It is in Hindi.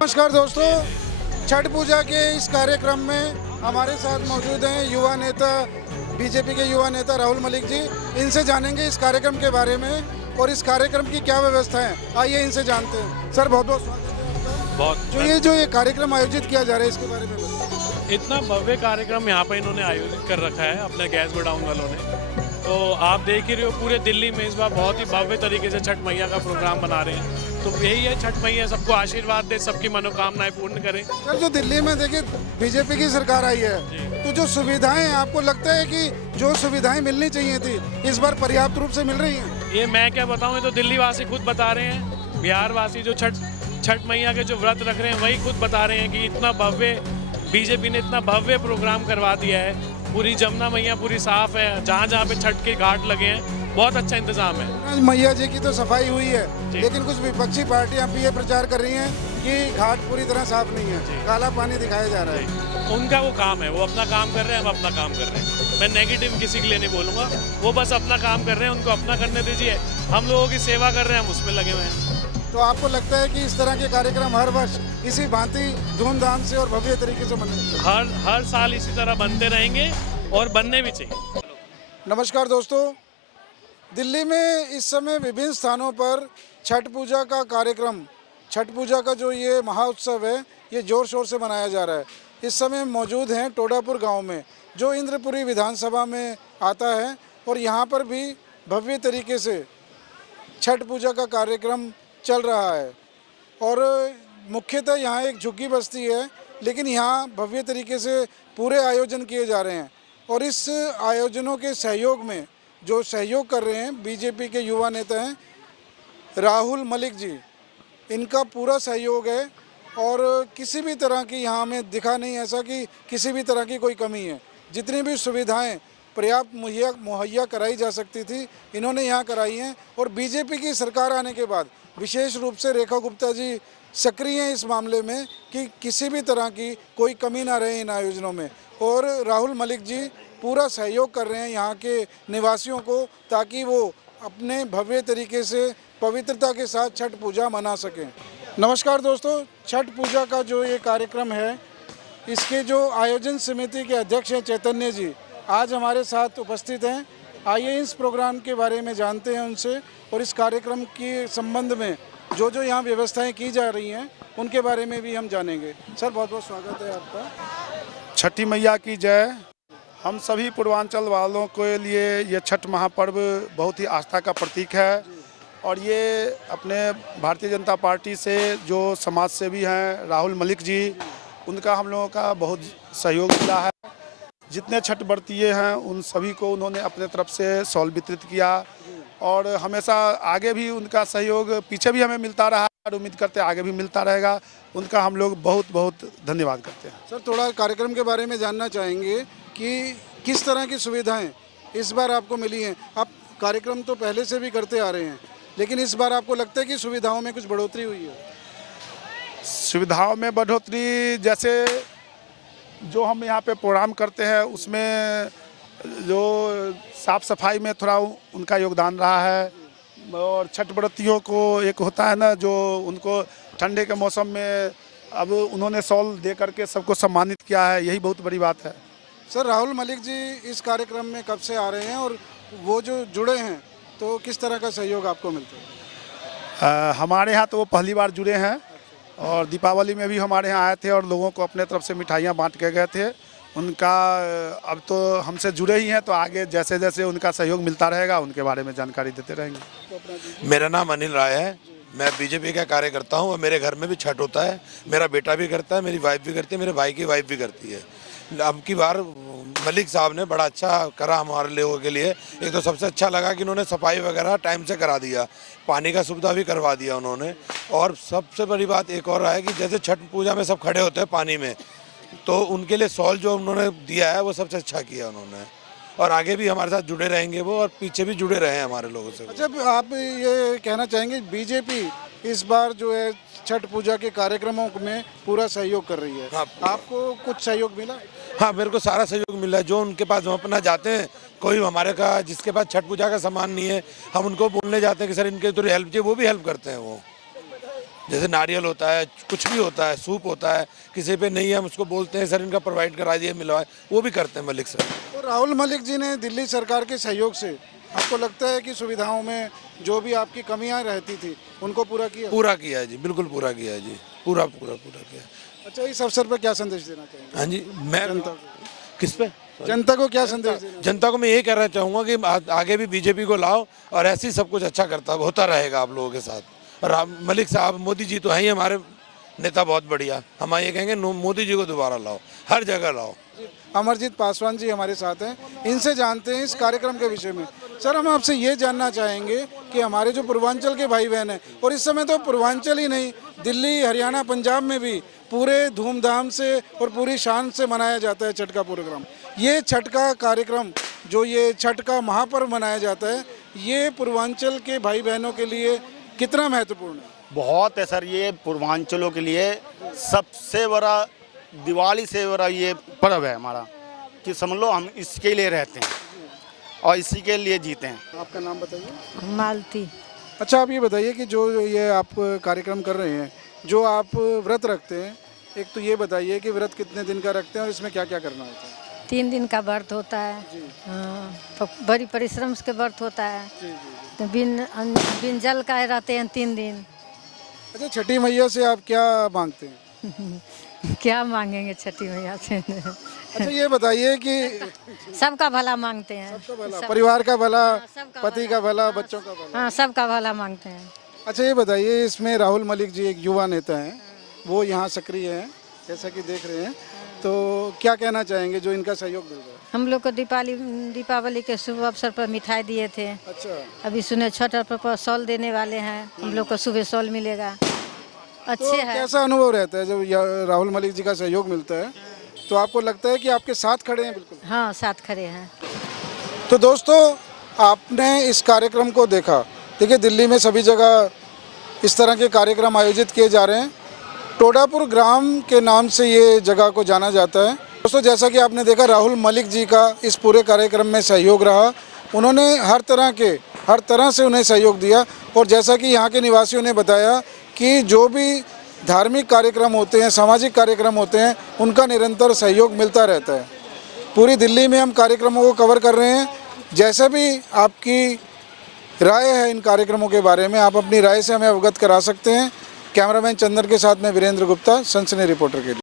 नमस्कार दोस्तों, छठ पूजा के इस कार्यक्रम में हमारे साथ मौजूद हैं युवा नेता बीजेपी के युवा नेता राहुल मलिक जी। इनसे जानेंगे इस कार्यक्रम के बारे में और इस कार्यक्रम की क्या व्यवस्था है। आइए इनसे जानते हैं। सर बहुत बहुत स्वागत है आपका। बहुत जो ये कार्यक्रम आयोजित किया जा रहा है इसके बारे में बताइए। इतना भव्य कार्यक्रम यहाँ पे इन्होंने आयोजित कर रखा है अपने गैस गोडाउन वालों ने। तो आप देख ही रहे हो पूरे दिल्ली में इस बार बहुत ही भव्य तरीके से छठ मैया का प्रोग्राम बना रहे हैं। तो यही है, छठ मैया सबको आशीर्वाद दे, सबकी मनोकामनाएं पूर्ण करे। सर जो दिल्ली में देखिए बीजेपी की सरकार आई है, तो जो सुविधाएं आपको लगता है कि जो सुविधाएं मिलनी चाहिए थी इस बार पर्याप्त रूप से मिल रही हैं? ये मैं क्या बताऊँ, ये तो दिल्ली वासी खुद बता रहे हैं। बिहार वासी जो छठ मैया के जो व्रत रख रहे हैं वही खुद बता रहे हैं कि इतना भव्य बीजेपी ने इतना भव्य प्रोग्राम करवा दिया है। पूरी जमुना मैया पूरी साफ है, जहाँ जहाँ पे छठ के घाट लगे हैं बहुत अच्छा इंतजाम है। मैया जी की तो सफाई हुई है, लेकिन कुछ विपक्षी पार्टियां भी ये प्रचार कर रही हैं कि घाट पूरी तरह साफ नहीं है, काला पानी दिखाया जा रहा है। उनका वो काम है, वो अपना काम कर रहे हैं, हम अपना काम कर रहे हैं। मैं नेगेटिव किसी के लिए नहीं बोलूँगा, वो बस अपना काम कर रहे हैं, उनको अपना करने दीजिए। हम लोगों की सेवा कर रहे हैं, हम उसमें लगे हुए हैं। तो आपको लगता है कि इस तरह के कार्यक्रम हर वर्ष इसी भांति धूमधाम से और भव्य तरीके से बने? हर साल इसी तरह बनते रहेंगे और बनने भी चाहिए। नमस्कार दोस्तों, दिल्ली में इस समय विभिन्न स्थानों पर छठ पूजा का कार्यक्रम, छठ पूजा का जो ये महाउत्सव है ये ज़ोर शोर से मनाया जा रहा है। इस समय मौजूद हैं टोडापुर गांव में, जो इंद्रपुरी विधानसभा में आता है, और यहाँ पर भी भव्य तरीके से छठ पूजा का कार्यक्रम चल रहा है। और मुख्यतः यहाँ एक झुग्गी बस्ती है, लेकिन यहाँ भव्य तरीके से पूरे आयोजन किए जा रहे हैं। और इस आयोजनों के सहयोग में जो सहयोग कर रहे हैं बीजेपी के युवा नेता हैं राहुल मलिक जी, इनका पूरा सहयोग है। और किसी भी तरह की यहाँ हमें दिखा नहीं ऐसा कि किसी भी तरह की कोई कमी है। जितनी भी सुविधाएं पर्याप्त मुहैया कराई जा सकती थी इन्होंने यहाँ कराई हैं। और बीजेपी की सरकार आने के बाद विशेष रूप से रेखा गुप्ता जी सक्रिय हैं इस मामले में कि किसी भी तरह की कोई कमी ना रहे इन आयोजनों में। और राहुल मलिक जी पूरा सहयोग कर रहे हैं यहाँ के निवासियों को, ताकि वो अपने भव्य तरीके से पवित्रता के साथ छठ पूजा मना सकें। नमस्कार दोस्तों, छठ पूजा का जो ये कार्यक्रम है इसके जो आयोजन समिति के अध्यक्ष हैं चैतन्य जी, आज हमारे साथ उपस्थित हैं। आइए इस प्रोग्राम के बारे में जानते हैं उनसे, और इस कार्यक्रम के संबंध में जो जो यहाँ व्यवस्थाएं की जा रही हैं उनके बारे में भी हम जानेंगे। सर बहुत बहुत स्वागत है आपका। छठी मैया की जय। हम सभी पूर्वांचल वालों के लिए ये छठ महापर्व बहुत ही आस्था का प्रतीक है। और ये अपने भारतीय जनता पार्टी से जो समाज सेवी हैं राहुल मलिक जी, उनका हम लोगों का बहुत सहयोग मिला है। जितने छठ व्रतीय हैं उन सभी को उन्होंने अपने तरफ से शॉल वितरित किया, और हमेशा आगे भी उनका सहयोग पीछे भी हमें मिलता रहा और उम्मीद करते आगे भी मिलता रहेगा। उनका हम लोग बहुत बहुत धन्यवाद करते हैं। सर थोड़ा कार्यक्रम के बारे में जानना चाहेंगे कि किस तरह की सुविधाएं इस बार आपको मिली हैं? आप कार्यक्रम तो पहले से भी करते आ रहे हैं, लेकिन इस बार आपको लगता है कि सुविधाओं में कुछ बढ़ोतरी हुई है? सुविधाओं में बढ़ोतरी, जैसे जो हम यहाँ पे प्रोग्राम करते हैं उसमें जो साफ सफाई में थोड़ा उनका योगदान रहा है। और छठ व्रतियों को एक होता है ना, जो उनको ठंडे के मौसम में अब उन्होंने शॉल दे करके सबको सम्मानित किया है, यही बहुत बड़ी बात है। सर राहुल मलिक जी इस कार्यक्रम में कब से आ रहे हैं, और वो जो जुड़े हैं तो किस तरह का सहयोग आपको मिलता है? हमारे यहाँ तो वो पहली बार जुड़े हैं, और दीपावली में भी हमारे यहाँ आए थे और लोगों को अपने तरफ से मिठाइयाँ बांट के गए थे। उनका अब तो हमसे जुड़े ही हैं, तो आगे जैसे जैसे उनका सहयोग मिलता रहेगा उनके बारे में जानकारी देते रहेंगे। मेरा नाम अनिल राय है, मैं बीजेपी का कार्यकर्ता हूँ और मेरे घर में भी छठ होता है। मेरा बेटा भी करता है, मेरी वाइफ भी करती है, मेरे भाई की वाइफ भी करती है। अब की बार मलिक साहब ने बड़ा अच्छा करा हमारे लोगों के लिए। एक तो सबसे अच्छा लगा कि उन्होंने सफाई वगैरह टाइम से करा दिया, पानी का सुविधा भी करवा दिया उन्होंने। और सबसे बड़ी बात एक और है कि जैसे छठ पूजा में सब खड़े होते हैं पानी में, तो उनके लिए शॉल जो उन्होंने दिया है वो सबसे अच्छा किया उन्होंने। और आगे भी हमारे साथ जुड़े रहेंगे वो, और पीछे भी जुड़े रहे हैं हमारे लोगों से। अच्छा, आप ये कहना चाहेंगे बीजेपी इस बार जो है छठ पूजा के कार्यक्रमों में पूरा सहयोग कर रही है? हाँ। आपको कुछ सहयोग मिला? हाँ, मेरे को सारा सहयोग मिला है। जो उनके पास हम अपना जाते हैं, कोई हमारे का जिसके पास छठ पूजा का सामान नहीं है, हम उनको बोलने जाते हैं कि सर इनके तो हेल्प चाहिए, वो भी हेल्प करते हैं वो। जैसे नारियल होता है, कुछ भी होता है, सूप होता है, किसी पे नहीं है हम उसको बोलते हैं सर इनका प्रोवाइड करा दिए मिलवाए, वो भी करते हैं मलिक सर। तो राहुल मलिक जी ने दिल्ली सरकार के सहयोग से आपको लगता है कि सुविधाओं में जो भी आपकी कमियां रहती थी उनको पूरा किया? पूरा किया है जी, बिल्कुल पूरा किया है जी, पूरा किया। अच्छा, इस अवसर पर क्या संदेश देना चाहेंगे हाँ जी, मैं जनता किस पे जनता को क्या संदेश देना? जनता को मैं यही कहना चाहूँगा कि आगे भी बीजेपी को लाओ और ऐसे ही सब कुछ अच्छा होता रहेगा आप लोगों के साथ। और मलिक साहब, मोदी जी तो हैं ही हमारे नेता बहुत बढ़िया, हम ये कहेंगे मोदी जी को दोबारा लाओ, हर जगह लाओ। अमरजीत पासवान जी हमारे साथ हैं, इनसे जानते हैं इस कार्यक्रम के विषय में। सर, हम आपसे ये जानना चाहेंगे कि हमारे जो पूर्वांचल के भाई बहन हैं, और इस समय तो पूर्वांचल ही नहीं, दिल्ली, हरियाणा, पंजाब में भी पूरे धूमधाम से और पूरी शान से मनाया जाता है छठ का प्रोग्राम। ये छठ का कार्यक्रम, जो ये छठ का महापर्व मनाया जाता है, ये पूर्वांचल के भाई बहनों के लिए कितना महत्वपूर्ण है? बहुत है सर, ये पूर्वांचलों के लिए सबसे बड़ा, दिवाली से बड़ा ये पर्व है हमारा, कि समझ लो हम इसके लिए रहते हैं और इसी के लिए जीते हैं। आपका नाम बताइए। मालती। अच्छा, आप ये बताइए कि जो ये आप कार्यक्रम कर रहे हैं, जो आप व्रत रखते हैं, एक तो ये बताइए कि व्रत कितने दिन का रखते हैं और इसमें क्या क्या करना होता है? 3 दिन का व्रत होता है। हाँ, तो बड़ी परिश्रम से व्रत होता है। तो बिन जल का रहते हैं 3 दिन। अच्छा, छठी मैया से आप क्या मांगते हैं? क्या मांगेंगे छठी मैया से? अच्छा, ये बताइए कि सबका भला मांगते हैं। परिवार का भला, सबका पति का भला, बच्चों का भला। हाँ, सबका भला मांगते हैं। अच्छा, ये बताइए, इसमें राहुल मलिक जी एक युवा नेता हैं, वो यहाँ सक्रिय हैं जैसा कि देख रहे हैं, तो क्या कहना चाहेंगे जो इनका सहयोग मिल रहा है? हम लोग को दीपावली के शुभ अवसर पर मिठाई दिए थे। अच्छा, अभी सुने छठ पर शॉल देने वाले हैं, हम लोग को सुबह शॉल मिलेगा। तो अच्छे है। कैसा अनुभव रहता है जब राहुल मलिक जी का सहयोग मिलता है? तो आपको लगता है कि आपके साथ खड़े हैं? बिल्कुल। हाँ, साथ खड़े हैं। तो दोस्तों, आपने इस कार्यक्रम को देखा। देखिए, दिल्ली में सभी जगह इस तरह के कार्यक्रम आयोजित किए जा रहे हैं। टोडापुर ग्राम के नाम से ये जगह को जाना जाता है। दोस्तों, जैसा कि आपने देखा, राहुल मलिक जी का इस पूरे कार्यक्रम में सहयोग रहा। उन्होंने हर तरह से उन्हें सहयोग दिया, और जैसा कि यहाँ के निवासियों ने बताया कि जो भी धार्मिक कार्यक्रम होते हैं, सामाजिक कार्यक्रम होते हैं, उनका निरंतर सहयोग मिलता रहता है। पूरी दिल्ली में हम कार्यक्रमों को कवर कर रहे हैं। जैसे भी आपकी राय है इन कार्यक्रमों के बारे में, आप अपनी राय से हमें अवगत करा सकते हैं। कैमरामैन चंदन के साथ में वीरेंद्र गुप्ता, सनसनी रिपोर्टर के लिए।